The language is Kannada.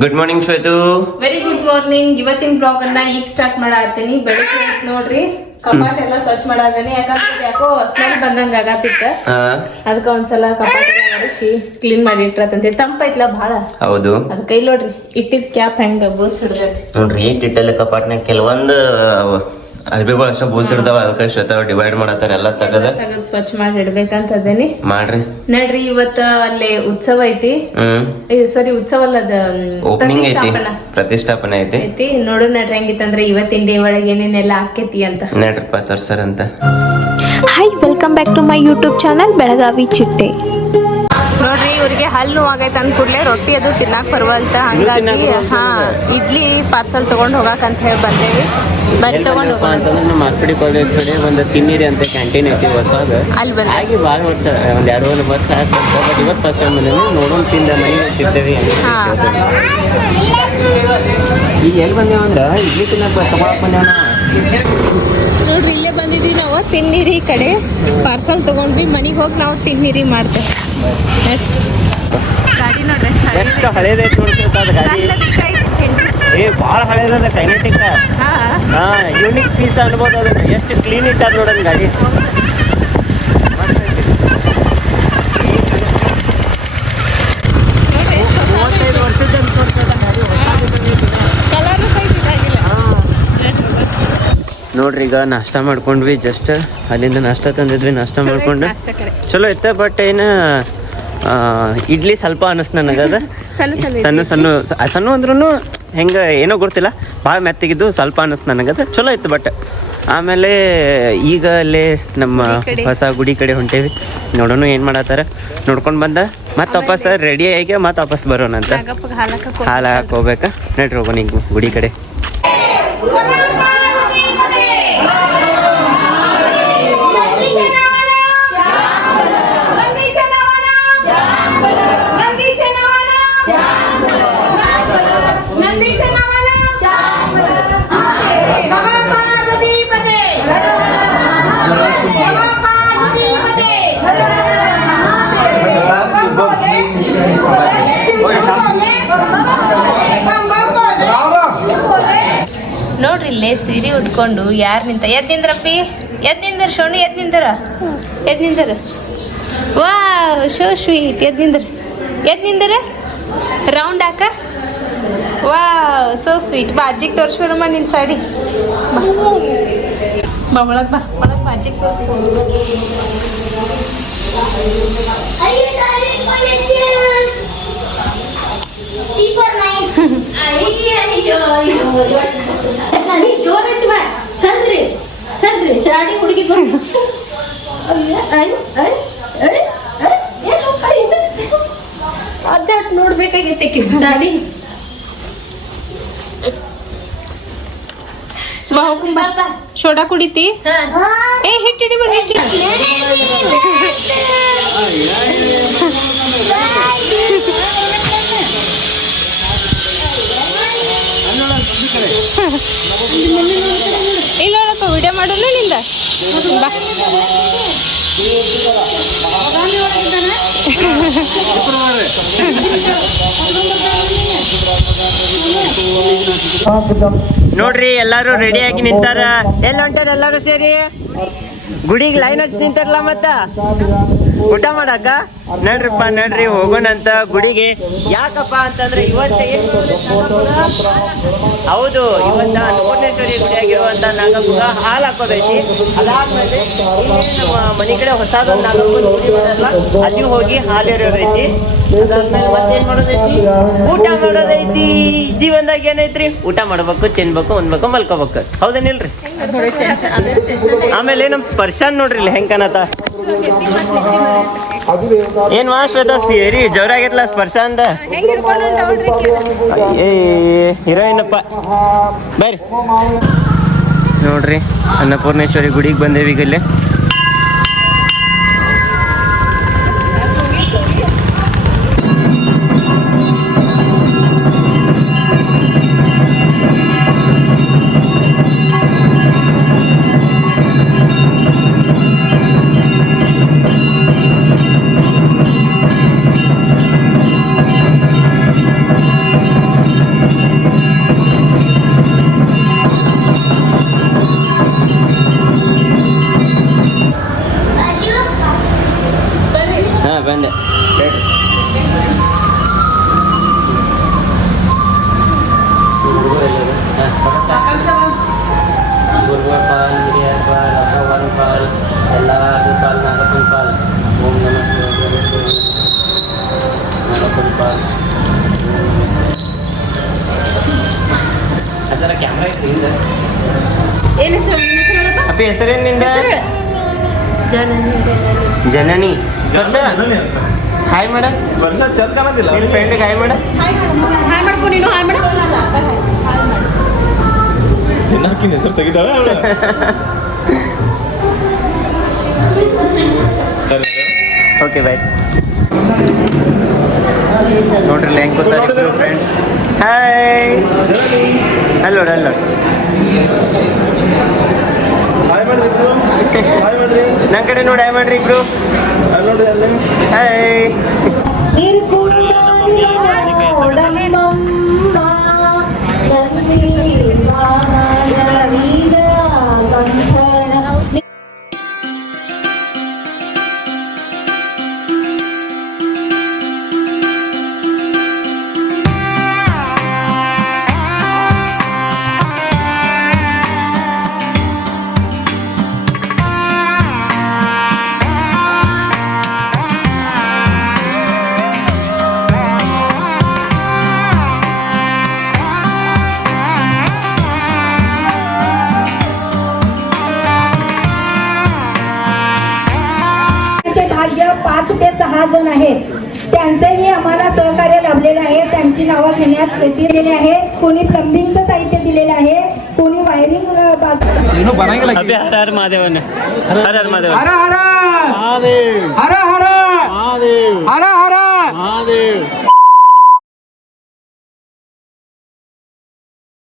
Good morning Shwetu very good morning ಇವತ್ತಿನ ಬ್ಲಾಗ್ ಅನ್ನ ಈಗ ಸ್ಟಾರ್ಟ್ ಮಾಡಾತೀನಿ ಬೆಳಿಗ್ಗೆ ನೋಡ್ರಿ ಕಪಾಟ್ ಎಲ್ಲ ಸ್ವಚ್ಛ ಮಾಡಾದನಿ ಯಾಕಂದ್ರೆ ಯಾಕೋ ಸ್ಮೆಲ್ ಬಂದಂಗ ಆಗತ್ತಿತ್ತ. ಅದಕ್ಕ ಒಂದ್ಸಲ ಕಪಾಟ್ ಎಲ್ಲ ಒರೆಸಿ ಕ್ಲೀನ್ ಮಾಡಿ ಇಟ್ರತಂತೆ ತಂಪೈತ್ಲ ಬಹಳ ಹೌದು. ಅದ ಕೈ ನೋಡ್ರಿ ಇಟ್ಟಿದ್ ಕ್ಯಾಪ್ ಹೆಂಗ ಬೂಸ್ ಹಿಡ್ದೈತಿ. ನೋಡ್ರಿ ಈ ಟಿಟ್ಟಲ್ಲಿ ಕಪಾಟ್ನಾಗ ಕೆಲವೊಂದು ಅರ್ಬಿಗಳು ಅಷ್ಟ ಬೂಸಿಡ್ದಾವ ಅದಕ್ಕೆ ಶ್ವೇತ ಡಿವೈಡ್ ಮಾಡತ್ತಾರ ಎಲ್ಲ ತಗದ. ತೆಗದ್ ಸ್ವಚ್ಛ ಮಾಡಿ ಇಡ್ಬೇಕಂತ ಅದೇನಿ. ಮಾಡ್ರಿ. ನಡ್ರಿ ಇವತ್ತ ಅಲ್ಲಿ ಉತ್ಸವ ಐತಿ. ಹ್ಮ್. ಸಾರಿ ಉತ್ಸವ ಅಲ್ಲದ ಓಪನಿಂಗ್ ಐತಿ ಪ್ರತಿಷ್ಠಾಪನೆ. ಐತಿ. ಐತಿ. ನೋಡು ನಡ್ರಿ ಹೆಂಗಿತ್ತಂದ್ರ ಇವತ್ತಿನ ಡೇ ಒಳಗೆ ಏನೇನೆಲ್ಲ ಆಕೇತಿ ಅಂತ. ನಡ್ರಿ ತೋರ್ಸರ್ ಅಂತ hi welcome back to my YouTube channel Belagavi ಚಿಟ್ಟೆ ಇವ್ರಿಗೆ ಹಲ್ಲು ನೋವಾಗೈತೆ ಅಂದ ಕೂಡಲೇ ರೊಟ್ಟಿ ಅದು ತಿನ್ನಾಕ ಬರುವಲ್ತ ಹಂಗಾಗಿ ಹಾ ಇಡ್ಲಿ ಪಾರ್ಸಲ್ ತಗೊಂಡು ಹೋಗಾಕ ಅಂತ ಹೇಳಿ ಬಂದೇವಿ. ಬರ್ರಿ ತಗೊಂಡು ಹೋಗೋಣ ಅಂತಂದ್ರೆ ನಮ್ಮ ಮಾರ್ಕೆಟ್ ಕಾಲೇಜ್ ಕಡೆ ಒಂದು ತಿನ್ನಿರಿ ಅಂತ ಕ್ಯಾಂಟೀನ್ ಐತಿ ಹೊಸಾದ. ಅಲ್ಲಿ ಬಂದ. ಹಾಗೆ ಭಾಳ ವರ್ಷ ಒಂದು ಎರಡು ವರ್ಷ ಆಯ್ತು ಬಟ್ ಇವತ್ತು ಫಸ್ಟ್ ಟೈಮ್ ಬಂದೇನೆ. ನೋಡೋಣ ತಿಂದ ಮನೆಗೆ ಸಿಗ್ತೇವೆ ಹಾ. ಈಗ ಎಲ್ಲಿ ಬಂದೇವಂದ್ರ ಇಡ್ಲಿ ತಿನ್ನಕ್ ತಗೊಳಕ್ ಬಂದೇವ ನೋಡ್ರಿ ಇಲ್ಲೇ ಬಂದಿದೀವಿ ನಾವು ತಿನ್ನಿರಿ ಈ ಕಡೆ. ಪಾರ್ಸಲ್ ತಗೊಂಡ್ವಿ ಮನೆಗೆ ಹೋಗಿ ನಾವು ತಿನ್ನಿರಿ ಮಾಡ್ತೇವೆ. ಗಾಡಿ ನೋಡ್ರಿ ಎಷ್ಟು ಹಳೇದೈತಿ ಗಾಡಿ. ಏ ಭಾಳ ಹಳೇದದ ಕೈನೆಟಿಕ್ ಹಾ. ಹಾ ಯೂನಿಕ್ ಪೀಸ್ ಅನ್ಬೋದು ಅದನ್ನ ಎಷ್ಟು ಕ್ಲೀನ್ ಇಟ್ಟಾರ ನೋಡೋದು ಗಾಡಿ. ನೋಡ್ರಿ ಈಗ ನಾಷ್ಟ ಮಾಡ್ಕೊಂಡ್ವಿ ಜಸ್ಟ್ ಅಲ್ಲಿಂದ ನಾಷ್ಟ ತಂದಿದ್ವಿ ನಾಷ್ಟ ಮಾಡ್ಕೊಂಡು. ಚಲೋ ಇತ್ತ ಬಟ್ ಏನು ಇಡ್ಲಿ ಸ್ವಲ್ಪ ಅನಿಸ್ತು ನನಗದ ಸಣ್ಣ ಸಣ್ಣ ಸಣ್ಣ ಅಂದ್ರೂ ಹೆಂಗೆ ಏನೋ ಗೊತ್ತಿಲ್ಲ ಭಾಳ ಮೆತ್ತಗಿದ್ದು ಸ್ವಲ್ಪ ಅನಿಸ್ತು ನನಗದ ಚಲೋ ಇತ್ತು ಬಟ್ ಆಮೇಲೆ ಈಗ ಅಲ್ಲಿ ನಮ್ಮ ಹೊಸ ಗುಡಿ ಕಡೆ ಹೊಂಟೇವಿ. ನೋಡೋಣ ಏನು ಮಾಡತ್ತಾರ. ನೋಡ್ಕೊಂಡು ಬಂದ ಮತ್ತೆ ವಾಪಸ್ ರೆಡಿ ಆಗಿ ಮತ್ತೆ ವಾಪಸ್ ಬರೋಣ ಅಂತ ನಾಗಪ್ಪಗೆ ಹಾಲಕ್ಕ ಹಾಲು ಹಾಕಿ ಹೋಗ್ಬೇಕಾ. ನಡ್ರಿ ಹೋಗೋಣ ಈಗ ಗುಡಿ ಕಡೆ. ಸಿರಿ ಸೀರೆ ಉಟ್ಕೊಂಡು ಯಾರು ನಿಂತ ಎದ್ ನಿಂದ್ರಪ್ಪಿ ಎದ್ ನಿಂದರ್ ಶೋಣಿ, ಎದ್ ನಿಂದರ? ಎದ್ ನಿಂದರ? ವಾ ಶೋ ಸ್ವೀಟ್ ಎದ್ ನಿಂದರ್? ಎದ್ ನಿಂದರ? ರೌಂಡ್ ಹಾಕ? ವಾ ಸೋ ಸ್ವೀಟ್ ಬಾ, ಅಜ್ಜಿಗೆ ತೋರಿಸ್ಬಿಡಮ್ಮ ನಿನ್ನ ಸಾಡಿ ಬಾ. ಒಳಗೆ ಬಾ. ಒಳಗೆ ಬಾ, ಅಜ್ಜಿಗೆ ತೋರಿಸ್ಬೋದು ಅದಾಟ್ ನೋಡ್ಬೇಕಾಗೈತೆ ಬಾ ಸೋಡಾ ಕುಡಿತಿ? ಏ ಹಿಟ್ಟಿಡಿ ಬಿಡು ಇಲ್ಲ ವಿಡಿಯೋ ಮಾಡೋಣ ನಿಂದ? ಬಾ. ನೋಡ್ರಿ ಎಲ್ಲಾರು ರೆಡಿ ಆಗಿ ನಿಂತಾರ. ಎಲ್ಲ ಹೊಂಟಾರ ಎಲ್ಲಾರು ಸೇರಿ? ಗುಡಿಗೆ ಲೈನ್ ಹಚ್ಚಿ ನಿಂತಾರಲ್ಲ ಮತ್ತ? ಊಟ ಮಾಡಕ್ಕ? ನಡ್ರಿಪ್ಪ, ನಡ್ರಿ, ಹೋಗೋಣಂತ ಗುಡಿಗೆ. ಯಾಕಪ್ಪ ಅಂತಂದ್ರೆ ಇವತ್ತ ಹೌದು, ಇವತ್ತ ಅನ್ನಪೂರ್ಣೇಶ್ವರಿ ಗುಡಿ ಆಗಿರುವಂತ ನಾಗಪ್ಪಗ ಹಾಲು ಹಾಕೋದೈತಿ. ಅದಾದ್ಮೇಲೆ ಮನೆ ಕಡೆ ಹೊಸದೊಂದು ನಾಗಪ್ಪ ಅಲ್ಲಿ ಹೋಗಿ ಹಾಲು ಎರೆಯೋದೈತಿ. ಅದಾದ್ಮೇಲೆ ಮತ್ತೇನ್ ಮಾಡೋದೈತಿ? ಊಟ ಮಾಡೋದೈತಿ. ಜೀವನದಾಗ ಏನೈತ್ರಿ? ಊಟ ಮಾಡ್ಬೇಕು ತಿನ್ಬೇಕು ಉಣ್ಬೇಕು ಮಲ್ಕೋಬೇಕು. ಹೌದೇನಿಲ್ರಿ? ಆಮೇಲೆ ನಮ್ ಸ್ಪರ್ಶನ್ ನೋಡ್ರಿ ಇಲ್ಲಿ ಹೆಂಗ್ ಕಾಣತ ಏನ್ ಮಾ ಶ್ವೇತಾ ಸೇರಿ ಜೋರಾಗಿರ್ಲ ಸ್ಪರ್ಶ ಅಂದ ಏ ಹೀರೋಯಿನಪ್ಪ. ಬರ್ರಿ. ನೋಡ್ರಿ ಅನ್ನಪೂರ್ಣೇಶ್ವರಿ ಗುಡಿಗೆ ಬಂದೇವಿ ಈಗ ಇಲ್ಲಿ. ಬಂದಿದ್ದಾರೆ ಅದರ ಇದೆ ಅಪ್ಪಿ ಹೆಸರೇನು ನಿಂದ? ಜನನಿ. ಜನನಿ ಸ್ಪರ್ಶ ಹಾಯ್ ಮೇಡಮ್ ಸ್ಪರ್ಶ ಚಂದ ಕಾಣೋದಿಲ್ಲ. ನಿನ್ನ ಫ್ರೆಂಡಿಗೆ ಹಾಯ್ ಮೇಡಮ್ ಹಾಯ್ ಮೇಡಮ್ ನೀನು. ಹಾಯ್ ಮೇಡಮ್ ದಿನಕ್ಕಿನ ಹೆಸರು ತೆಗಿದಾವೆ ಸರಿ ಓಕೆ ಬಾಯ್ ನೋಡ್ರಿ ಹೆಂಗ್ ಕೂತಾರೆ ಫ್ರೆಂಡ್ಸ್ ಹಾಯ್ ಅಲ್ಲೋಡ್ ಅಲ್ಲೋಡ್. ಹಾಯ್ ಮಾಡ್ರಿ ಇಬ್ರು. ಹಾಯ್ ಮಾಡ್ರಿ. ನನ್ನ ಕಡೆ ನೋಡಿ ಹಾಯ್ ಮಾಡ್ರಿ ಇಬ್ರು. ಅಲ್ಲಿ. ನೋಡ್ರಿ ಅಲ್ಲಿ ಹಾಯ್ चे पाच ते सहा जण आहेत. त्यांचंही आम्हाला सहकार्य लाभलेलं आहे. त्यांची नावं घेण्यास दिलेली आहे. कोणी प्लंबिंगचं साहित्य दिलेलं आहे. कोणी वायरिंग अभि हर हर महादेवन. हर हर महादेवन. हर हर! हर हर! हर